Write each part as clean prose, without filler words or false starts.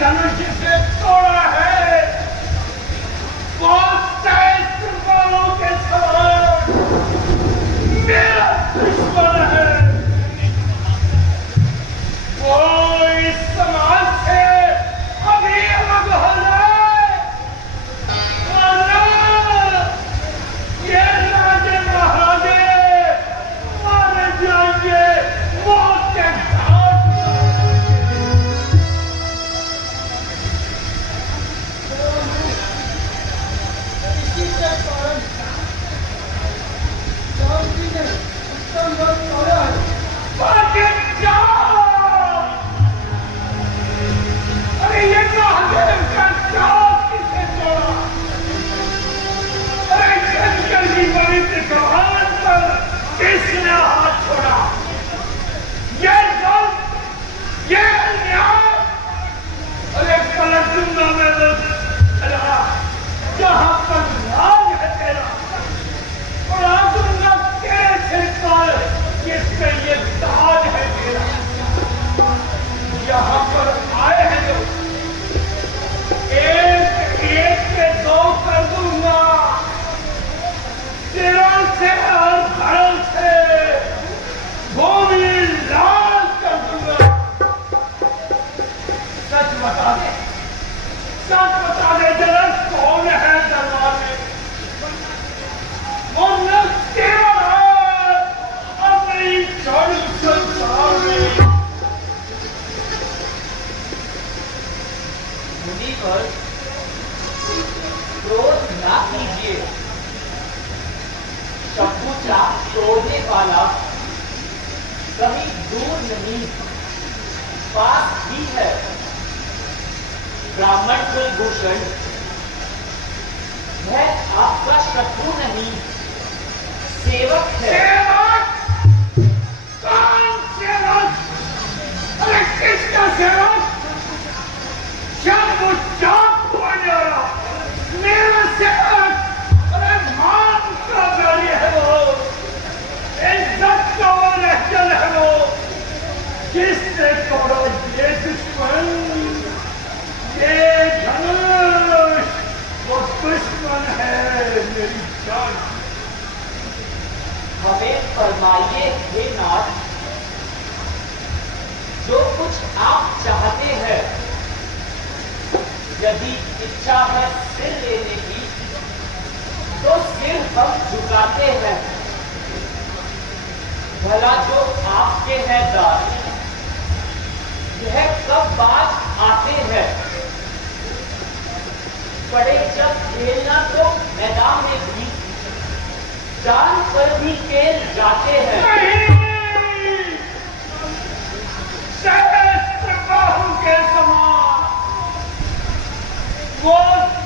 धनुष से तोड़ा है वो सहस्त्र बालों के समान मेरा दुश्मन है। वो इस समाज से अभी अलग हो जाए वरना ये राजे महाराजे मारे जाएंगे मौत के घाट। इसी के कारण शांति ने उत्तम वक्त तोड़ा है। बाकी जाओ। अरे ये महादेव का जाओ किसे तोड़ा? अरे शंकर की पवित्र कमान पर किसने हाथ छोड़ा? ये सब ये अन्याय। अरे पलट दूंगा मैं तो चला जहां पर राज है तेरा और आ दूंगा तेरे सिर पर जिसमें ये ताज है तेरा। यहाँ पर आए हैं जो एक एक के दो कर दूंगा सिरों से और घरों से भूमि लाल कर दूंगा। सच बता दे जरा कौन है दरबार में? वो न तेरा है अपनी जड़ संसार में। मुनिवर क्रोध ना कीजिए। शत्रुता तोड़ने वाला कभी दूर नहीं पास ही है। ब्राह्मण कुलभूषण वह आपका शत्रु नहीं सेवक है। सेवक? कौन सेवक? अरे किसका सेवक? जब वो चाक पड़ने वाला मेरा सेवक। अरे मान का गाड़ी है वो, इज्जत का वो रहचल है वो। किसने तोड़ा ये दुश्मन? ये धनुष वो दुश्मन है मेरी जान। हमें फरमाइए हे नाथ, जो कुछ आप चाहते हैं। यदि इच्छा है सिर लेने की तो सिर हम झुकाते हैं। भला जो आपके हैं दास यह कब बात आते हैं। पड़े जब खेलना तो मैदान में भी जान पर भी खेल जाते हैं। नहीं, सहस्त्र बाहु के समान वो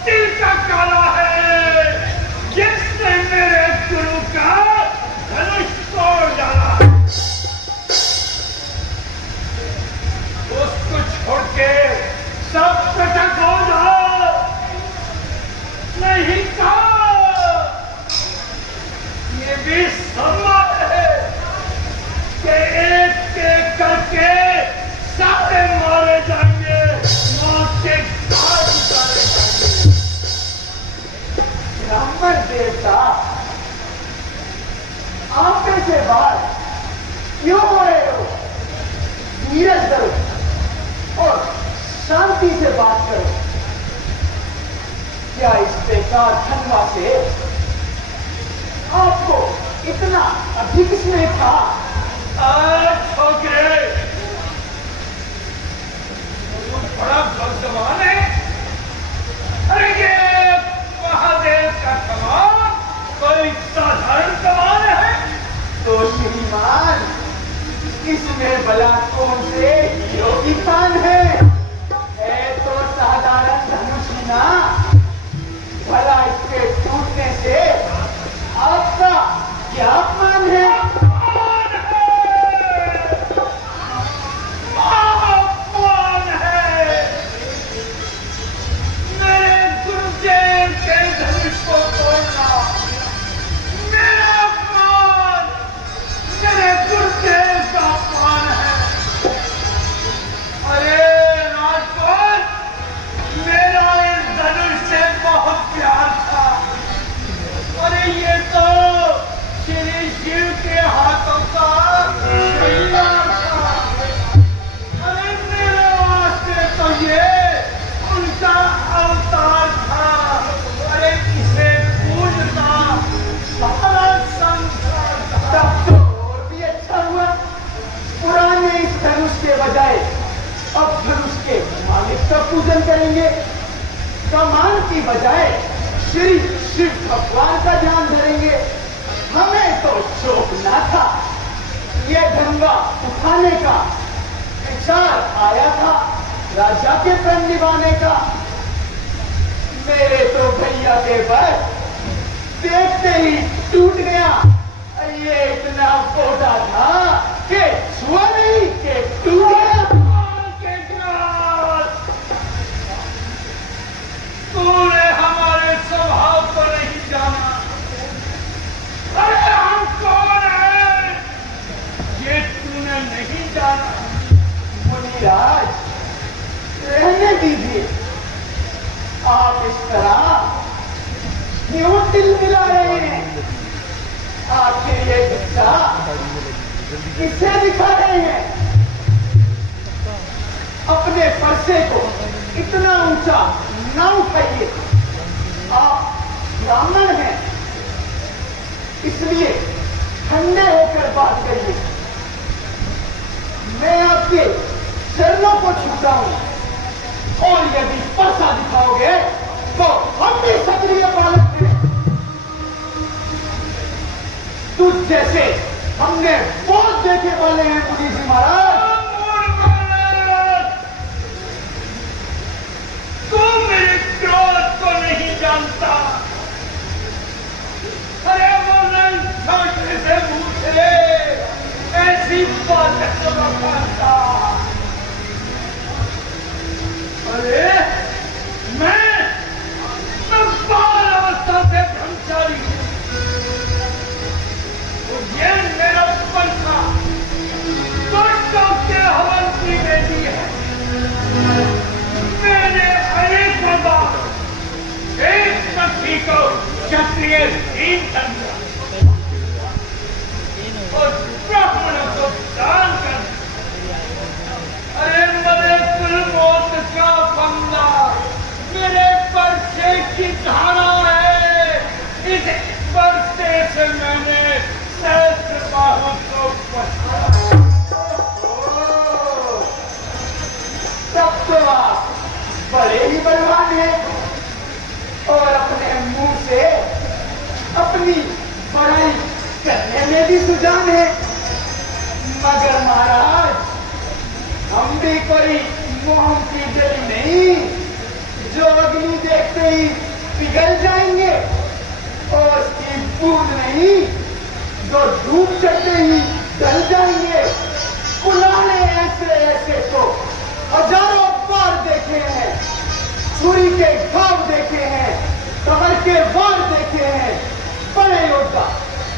तिल का काला है जिसने मेरे गुरु का धनुष तोड़ डाला। उसको छोड़ के सब कटक हो जाओ। नहीं कहा ये भी सम्मान है कि एक एक करके सारे मारे जाएंगे, मौत के घाट उतारे जाएंगे। ब्राह्मण देवता आपे से बात क्यों हो रहे हो? धीरज करो और शांति से बात करो। क्या इस बेकार धनवा से आपको इतना अधिक स्नेह था? छोकरे बड़ा भगवान है। अरे ये महादेव का कमान कोई साधारण कमान है? तो श्रीमान इसमें भला कौन से हीरो की तान है? तो साधारण धनुष ही ना। भला इसके टूटने से आपका क्या अपमान है? अपमान है। मेरे गुरुदेव के धनुष को तोड़ना मेरा अपमान, मेरे गुरुदेव का अपमान है। पूजन करेंगे, कमान की बजाय श्री शिव भगवान का ध्यान धरेंगे। हमें तो शौक ना था, ये ढंगा उठाने का विचार आया था, राजा के प्रण निभाने का। मेरे तो भैया के बस देखते ही टूट गया। ये इतना छोटा था कि छुआ नहीं कि टूट गया। तूने हमारे स्वभाव को नहीं जाना। अरे हम कौन है ये तूने नहीं जाना। मुनिराज, रहने दीजिए, आप इस तरह क्यों तिलमिला रहे हैं? आखिर ये गुस्सा किसे दिखा रहे हैं? अपने परसे को इतना ऊंचा ना उठाइए। आप ब्राह्मण हैं, इसलिए ठंडे होकर बात करिए। मैं आपके चरणों को छूता हूं और यदि परसा दिखाओगे तो हम भी सक्रिय बालक हैं। तुझ जैसे हमने बहुत देखे वाले हैं मुनि जी महाराज। तू मेरे क्रोध को नहीं जानता। अरे वो रंग छोटे से पूछे ऐसी बात तो बताता। अरे मैं बाल अवस्था से ब्रह्मचारी हूं। ये मेरा परसा दुष्टों के हवन की बेटी है। मैंने अनेक बार एक पक्षी को क्षत्रिय हीन कर दिया और ब्राह्मणों को दान कर दिया। अरे मेरे कुल मौत का फंदा मेरे परसे की धारा है। इस परसे से मैंने सहस्त्र बाहु को पछाड़ा। तब तो आप बड़े ही बलवान हैं और अपने मुंह से अपनी बड़ाई करने में भी सुजान है। मगर महाराज, हम भी कोई मोह की जली नहीं जो अग्नि देखते ही पिघल जाएंगे, और उसकी बूंद नहीं जो धूप चढ़ते ही जल जाएंगे। पुराने ऐसे ऐसे तो हजारों बार देखे हैं, छुरी के घाव देखे हैं, कमर के वार देखे हैं, बड़े योद्धा,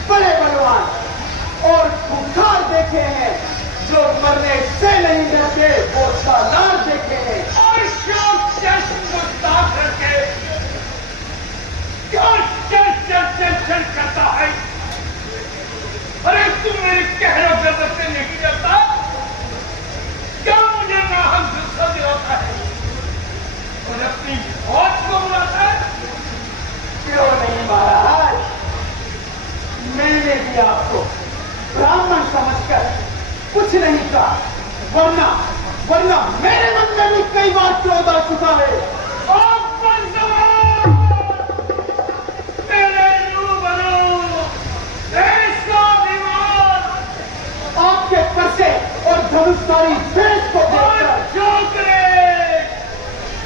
बड़े बलवान और खूंखार देखे हैं, जो मरने से नहीं डरते वो सालार देखे हैं। और शौक जश्न मुस्ता करके क्या चल करता है। अरे तुम मेरे कहरों पे बसते नहीं जाता। क्या मुझे नाहक गुस्सा दिलाता है और अपनी मौत को बुलाता है। क्यों नहीं महाराज, मैंने भी आपको ब्राह्मण समझकर कुछ नहीं कहा, वरना मेरे मन में भी कई बार क्रोध आ चुका है। मेरे रूबरू ऐसा विमान आपके परसे और धनुषधारी देश को देखकर जो करे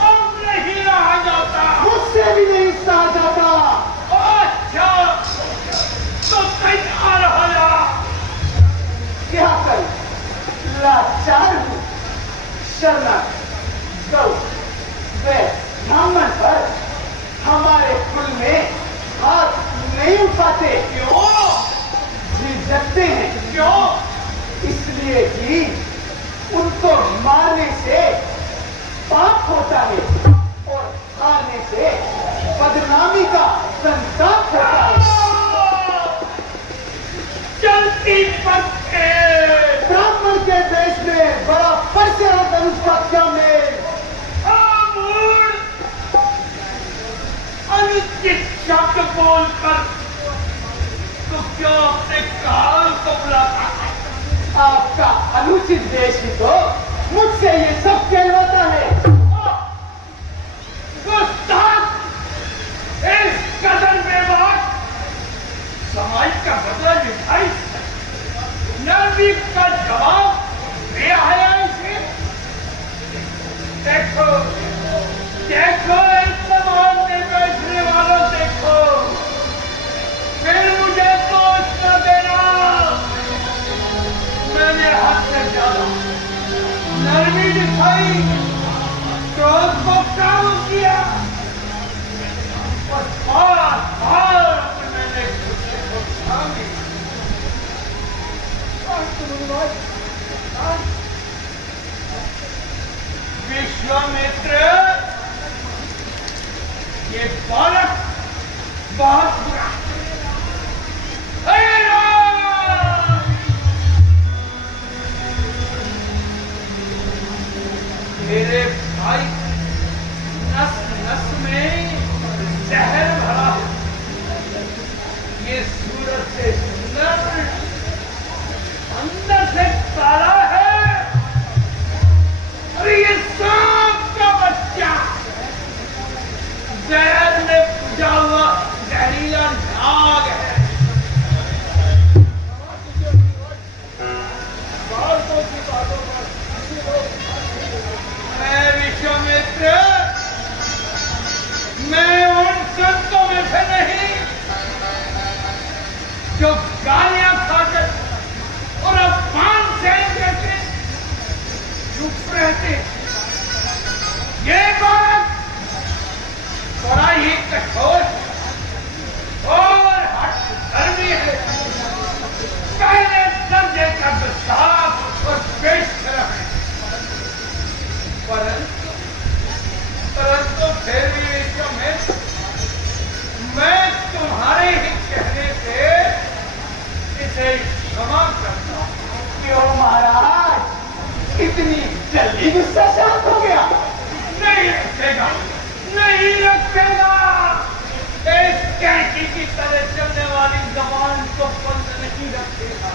अब नहीं रहा जाता। मुझसे भी नहीं सहा जाता। अच्छा तो तैयार हो जा। क्या कर लाचार हूं, शरणागत गौ वे ब्राह्मण पर हमारे कुल में हाथ नहीं उठाते। क्यों झिझकते हैं? क्यों? इसलिए कि उनको मारने से पाप होता है और खाने से बदनामी का संताप होता है। चलती पत्ते ब्राह्मण के देश में बड़ा परसे और धनुष का क्या मेल? अनुचित शब्द बोलकर तो क्यों अपने काल को बुलाता है? आपका अनुचित देश ही तो मुझसे ये सब कहलाता है। कभी का जवाब दिया है इसे? देखो देखो इस समाज में बैठने वालों, देखो फिर मुझे दोष न देना। मैंने हद से ज्यादा नरमी दिखाई, क्रोध को काबू किया और बार मैंने खुद को थामी। विश्वामित्र, ये बालक बहुत बुरा है। मेरे भाई नस नस में जहर भरा है। ये सूरत से सुंदर, अंदर से काला है। अरे ये सांप का बच्चा, जहर में पूजा हुआ जहरीला नाग है। मैं विश्वामित्र, मैं उन संतों में से नहीं जो गालियां खाकर और अपमान सहन करके चुप रहते। ये बालक बड़ा ही कठोर और हठधर्मी है। पहले दर्जे का गुस्ताख और बेशरम है। परंतु फिर भी विश्वामित्र, मैं तुम्हारे ही कहने से इसे क्षमा करता हूं। क्यों महाराज, इतनी जल्दी गुस्सा शांत हो गया? नहीं रखेगा, नहीं रखेगा। इस कैंची की तरह चलने वाली जबान को बंद नहीं रखेगा।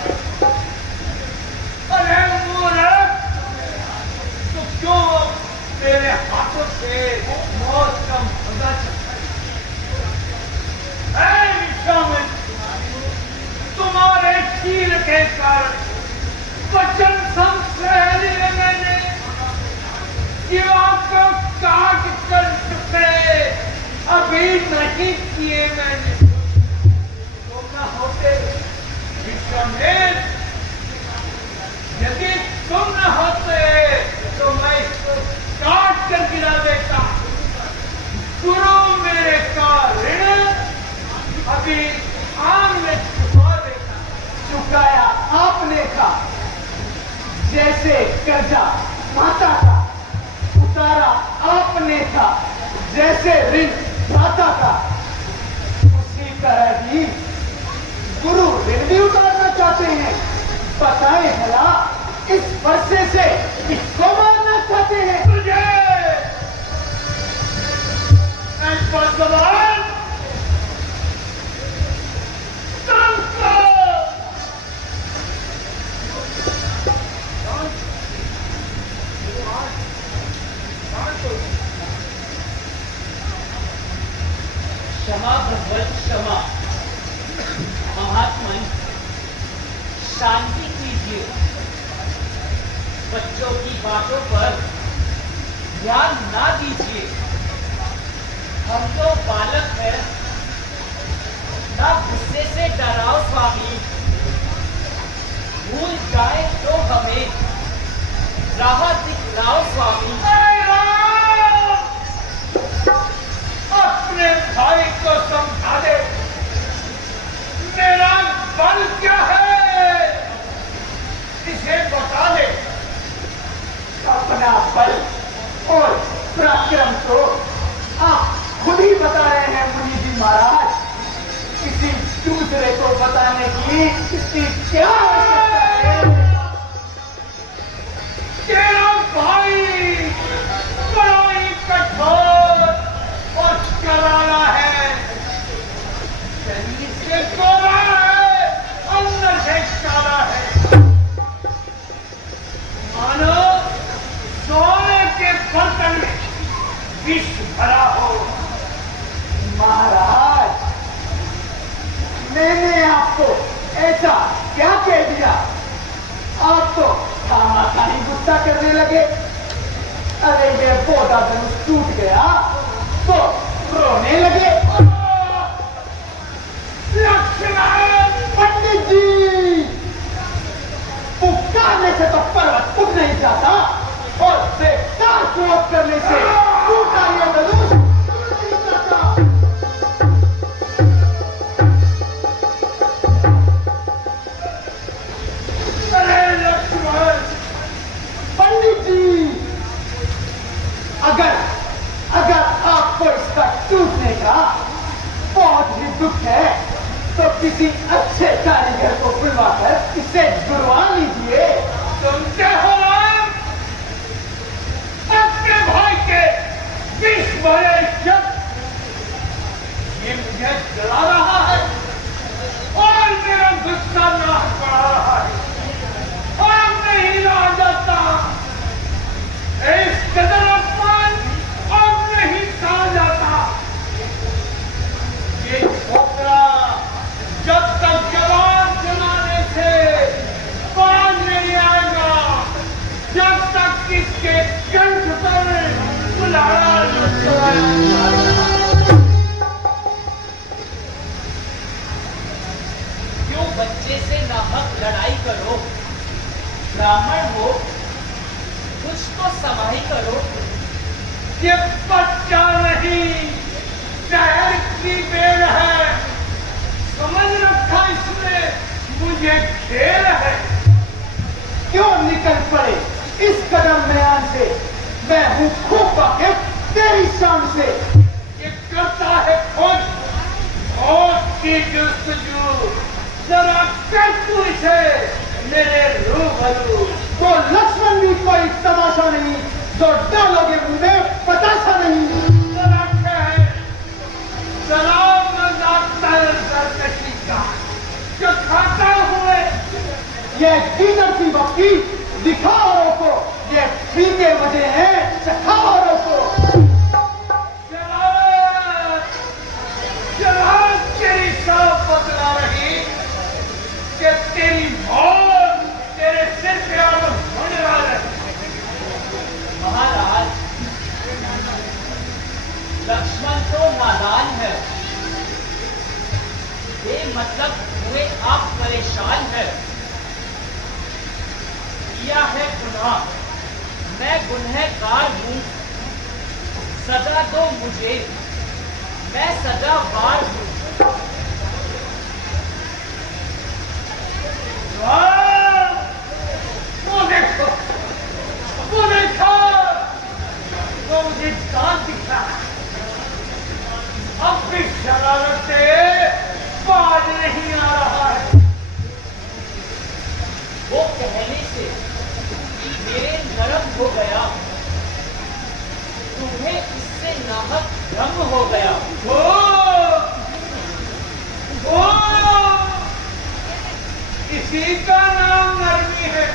अरे मूर्ख, तो क्यों मेरे हाथों से मौत का मजा चलता है? विश्वामित्र, तुम्हारे शील के कारण वचन संशय लिए मैंने जीवा को काट कर टुकड़े अभी नहीं किए मैंने। तो न होते विश्वामित्र, यदि तुम न होते तो मैं इसको काट कर गिरा देता। गुरु मेरे का ऋण अभी आम में चुका देता। चुकाया आपने था, जैसे कर्जा माता का उतारा आपने था, जैसे ऋण दाता का, उसी तरह ही गुरु ऋण भी उतारना चाहते हैं। बताएं भला, इस वर्षे से किसको मारना चाहते हैं? तुझे भगवान क्षमा भगवत क्षमा। महात्मा, शांति कीजिए। बच्चों की बातों पर ध्यान ना दीजिए। हम तो बालक हैं, ना गुस्से से डराओ स्वामी। भूल जाए तो हमें राह दिखलाओ स्वामी। अपने भाई को समझा दे, मेरा बल क्या है इसे बता दे। अपना बल और पराक्रम तो आप खुद ही बता रहे हैं मुनि जी महाराज। किसी दूसरे को बताने की इसकी क्या आवश्यकता है? तेरा भाई बड़ा ही कठोर और करारा है। शरीर से गोरा है, अंदर से काला है। मानो सोने के बर्तन में विष भरा हो। महाराज, मैंने आपको ऐसा क्या तो खामा ही गुस्सा करने लगे। अरे ये पौधा धनुष टूट गया तो रोने लगे। लक्ष्मण! पंडित जी, पुकारने से तो पर्वत उठ नहीं जाता और बेकार क्रोध करने से टूटा ये धनुष उड़ नहीं जाता। अरे लक्ष्मण! पंडित जी, अगर आपको इसका टूटने का बहुत ही दुख है तो किसी अच्छे कारीगर को बुलवाकर इसे जुड़वा लीजिए। तुम क्या हो राम? आपके भाई के विष भरे शब्द ये मुझे जला रहा है और मेरा गुस्सा नाश पड़ा रहा है और नहीं रहा जाता। इस कदर अपमान अब नहीं सहा जाता। ये छोकरा जब तक जवान जमाने से बाज नहीं आएगा, जब तक इसके कंठ पर कुल्हाड़ा न चढ़ाया। क्यों बच्चे से नाहक लड़ाई करो? ब्राह्मण हो, कुछ तो समाही करो। ये बच्चा नहीं, शहर की बेल है। समझ रखा इसने मुझे खेल है। क्यों निकल पड़े इस कदम म्यान से? मैं हूँ खूब वाकिफ तेरी शान से। ये करता है खोज मौत की जस्तजू। जरा कर तू इसे मेरे रूबरू। तो लक्ष्मण भी कोई तमाशा नहीं जो डालोगे मुंह में पताशा नहीं। जरा कहे सलाम सरकशी का जो खाता हुए ये गीदड़ की बक्की दिखाओ औरों को, ये फीके मजे हैं चखाओ औरों को। जलाल तेरी साफ बतला रही कि तेरी मौत तेरे सिर पे अब होने वाला है। महाराज, लक्ष्मण तो नादान है, बेमतलब हुए आप परेशान है। किया है गुनाह, मैं गुनहगार हूं, सजा दो मुझे, मैं सजावार हूं। वो देखो, वो देखो, वो मुझे दांत दिखा। अब भी शरारत से बाज नहीं आ रहा है। वो कहने से मेरे नरम हो गया, तुम्हें इससे नाहक भ्रम हो गया। ओ, इसी का नाम नरमी है।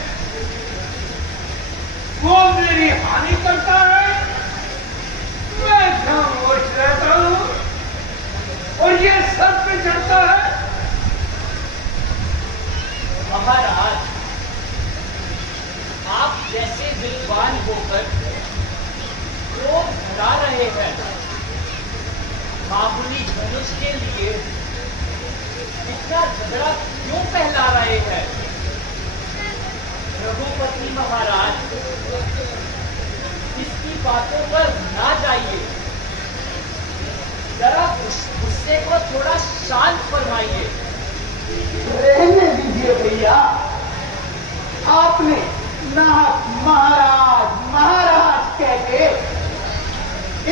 वो मेरी हानि करता है, मैं खामोश रहता हूं और ये सर पे चढ़ता है। महाराज, आप जैसे विद्वान होकर क्रोध भरा रहे हैं, मामूली धनुष के लिए इतना झगड़ा क्यों फैला रहे हैं? रघुपति महाराज, इसकी बातों पर ना जाइए, जरा गुस्से को थोड़ा शांत फरमाइए। रहने दीजिए भैया, आपने नाहक महाराज महाराज कह के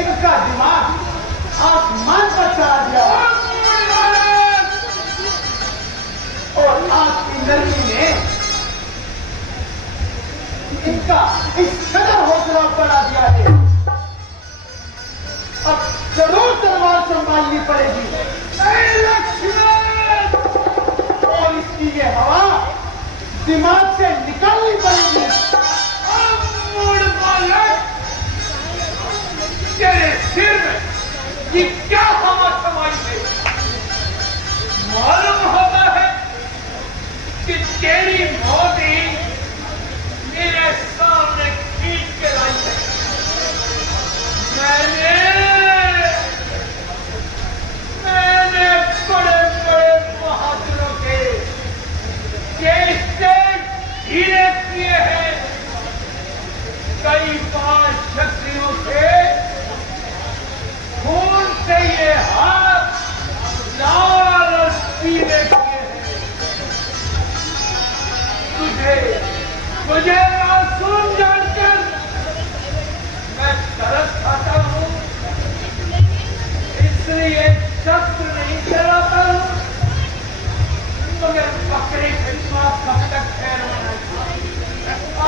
इनका दिमाग आसमान पर चढ़ा दिया और आपकी नरमी ने इनका इस कदर हौसला बढ़ा दिया है। अब जरूर तलवार संभालनी पड़ेगी और इसकी ये हवा दिमाग से निकालनी पड़ेगी। तेरे सिर में ये क्या हवा समाई है? मालूम होता है कि तेरी मौत ही मेरे सामने खींच के लाई है। मैंने बड़े बड़े बहादुरों के कैसे हीरे किए हैं। कई बार शक्तियों से खून से ये हाथ लाल और पीले किए हैं। तुझे मासूम जानकर मैं तरस खाता हूँ, इसलिए शस्त्र नहीं चलाता हूँ। मगर बकरी खरीदना कब तक ठहरना?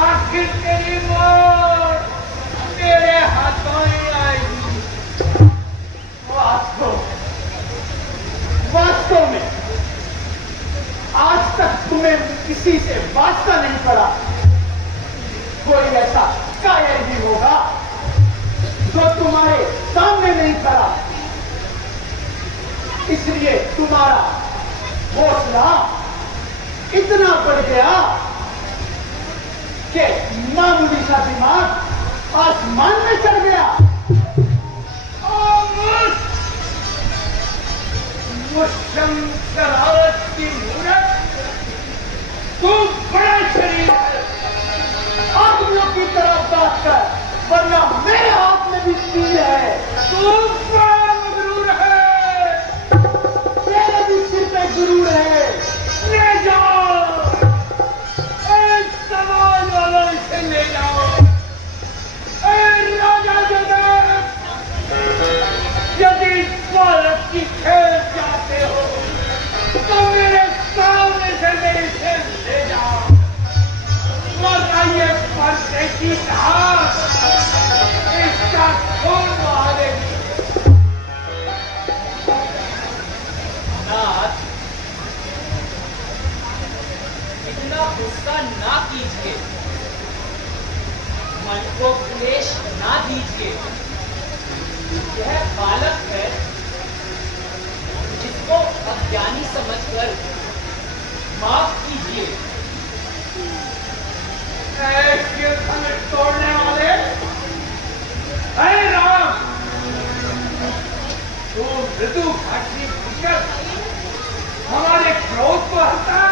आखिर तेरी मौत मेरे हाथों ही आएगी। वास्तव में आज तक तुम्हें किसी से वास्ता नहीं पड़ा। कोई ऐसा कायर भी होगा जो तुम्हारे सामने नहीं खड़ा, इसलिए तुम्हारा हौसला इतना बढ़ गया कि मामूली सा दिमाग आसमान में चढ़ गया। शरारत की मूरत, तू बड़ा शरीर है। आदमियों की तरफ बात कर, वरना मेरे हाथ में भी तीर है। तू बड़ा मगरूर है। मेरे भी सिर पे गुरूर है। ले जाओ, एक समाज वालों से ले जाओ। राजा जनक, यदि बालक की खेल चाहते हो तो मेरे सामने से मेरे से ले जाओ। बताइए पर्दे की धार इसका खून बहा देगी। नाथ, इतना गुस्सा ना कीजिए, मन को क्लेश ना दीजिए। यह बालक है जिसको अज्ञानी समझकर माफ कीजिए। ऐसे खंड तोड़ने वाले, हे राम, तू मृदु भाषी बनकर हमारे क्रोध को हटा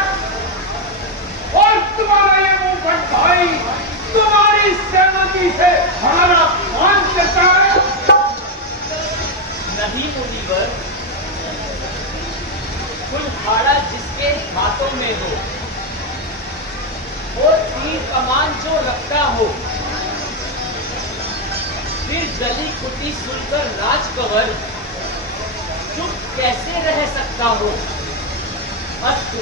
और तुम्हारा ये मुंहफट भाई तुम्हारी सहमति से हमारा मान करता है। नहीं मुनिवर, कुल्हाड़ा जिसके हाथों में हो और तीर कमान जो रखता हो, फिर जली कुटी सुनकर राजकंवर चुप कैसे रह सकता हो? अस्तु,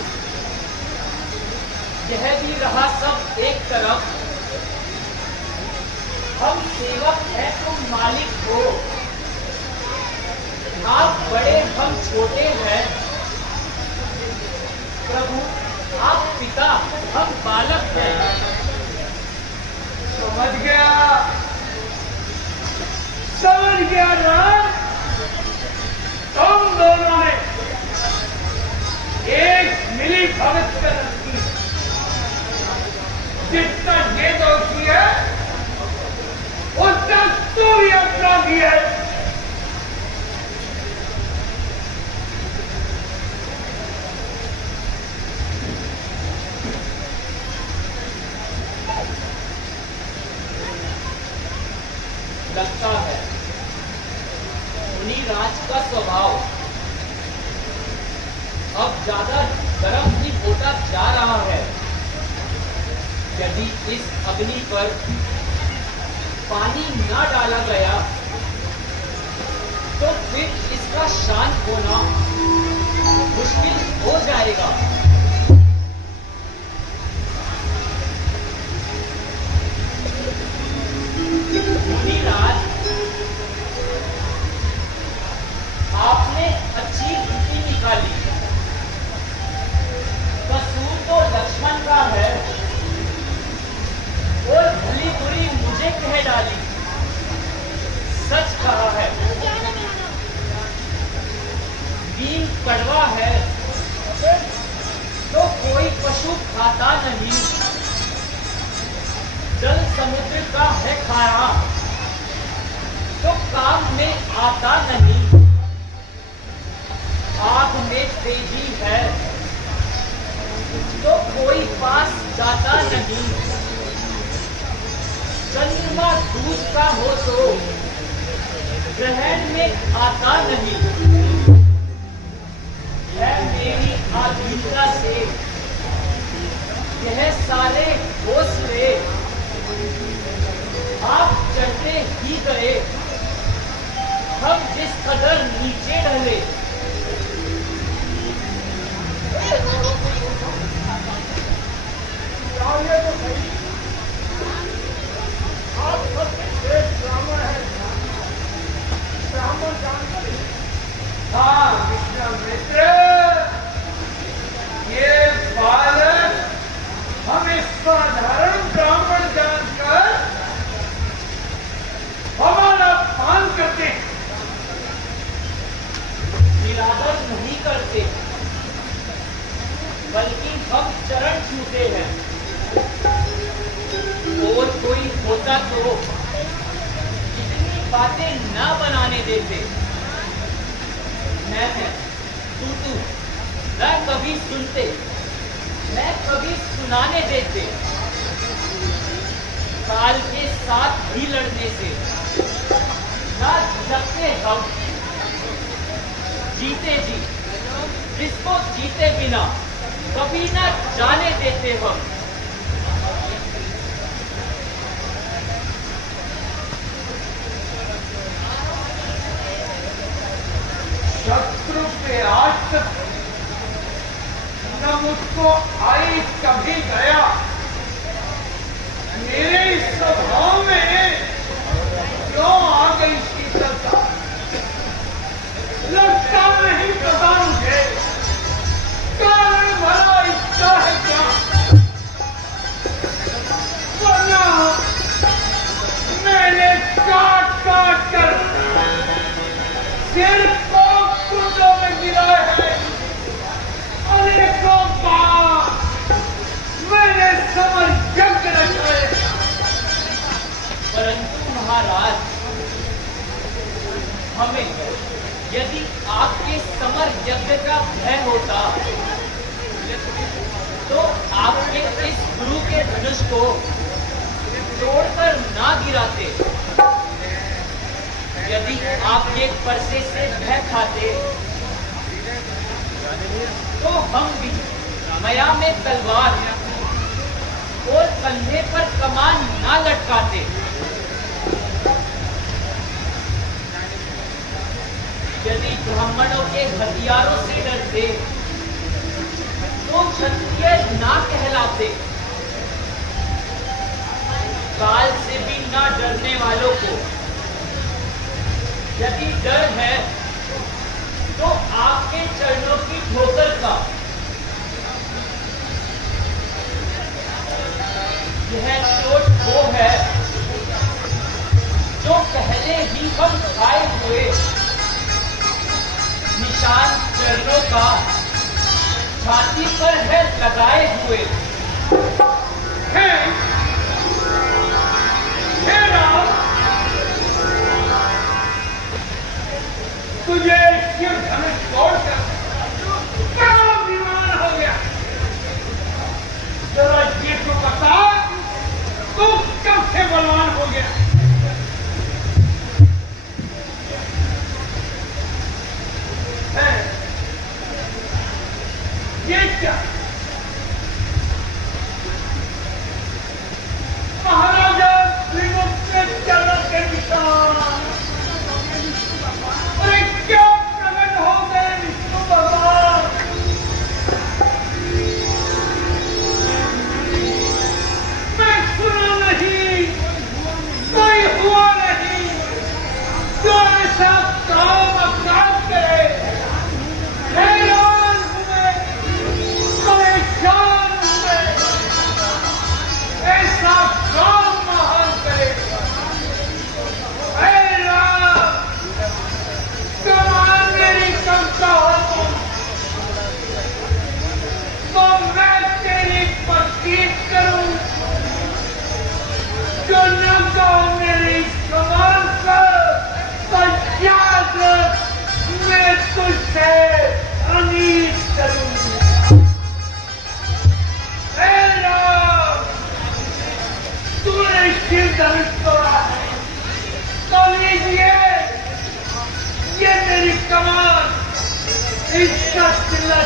यह भी रहा सब एक तरफ। हम सेवक हैं, तुम मालिक हो। आप बड़े, हम छोटे हैं। प्रभु, आप पिता, हम बालक हैं। समझ गया राम। तुम दोनों ने एक मिली भगत कर रखी। जितना ये दोषी है उतना तू भी अपराधी है। लगता है मुनिराज का स्वभाव अब ज्यादा गर्म ही होता जा रहा है। यदि इस अग्नि पर पानी न डाला गया तो फिर इसका शांत होना मुश्किल हो जाएगा। मुनिराज, आपने अच्छी नीति निकाली। कसूर तो लक्ष्मण का है और भली बुरी मुझे कह डाली। सच कहा है, भीम कड़वा है खाना तो काम में आता नहीं। आग में तेजी है तो कोई पास जाता नहीं। चंद्रमा दूध का हो तो ग्रहण में आता नहीं। है मेरी आजीविका से यह सारे घोंसले आप चढ़ते ही गए। हम जिस कदर नीचे ढले आप सबसे एक ब्राह्मण है, ब्राह्मण जानकर। हाँ विश्वामित्र, ये बालक हमें साधारण ब्राह्मण जानकर हमारा अपमान करते हैं। निरादर नहीं करते, बल्कि हम चरण छूते हैं। और कोई होता तो इतनी बातें ना बनाने देते। मैं तू न कभी सुनते, न कभी सुनाने देते। काल के साथ भी लड़ने से ना झिझकते हम। जीते जी जिसको जीते बिना कभी ना जाने देते हम। शत्रु पे आज तक न मुझको आई कभी गया। मेरे इस स्वभाव में क्यों आ गई शीतलता, लगता नहीं पता मुझे। कारण भला इसका है क्या? वरना मैंने काट काट कर सिर को कुंडों में गिराए हैं। अनेकों बार मैंने समर यज्ञ रचाए। परंतु महाराज, हमें यदि आपके समर यज्ञ का भय होता तो आपके इस गुरु के धनुष को तोड़कर ना गिराते। यदि आपके परसे से भय खाते तो हम भी मया में तलवार और कंधे पर कमान ना लटकाते। यदि ब्राह्मणों के हथियारों से डरते तो क्षत्रिय ना कहलाते। काल से भी ना डरने वालों को यदि डर है तो आपके चरणों की ठोकर का। यह चोट वो है जो पहले ही हम खाए हुए निशान चरणों का छाती पर है लगाए हुए। तुझे शिव धनुष छोड़कर बड़ा बीमार हो गया। जरा ये तो बता, तू कब से बलवान हो गया? है ये क्या? महाराजा त्रिमुख के चरण के निशान। अरे क्या प्रकट हो गए विष्णु भगवान। मैं सुना नहीं तो से अनीत करूंगी। हे राम, तूने शिव धनुष तोड़ा है, तो लीजिए ये मेरी कमान, इसका सिला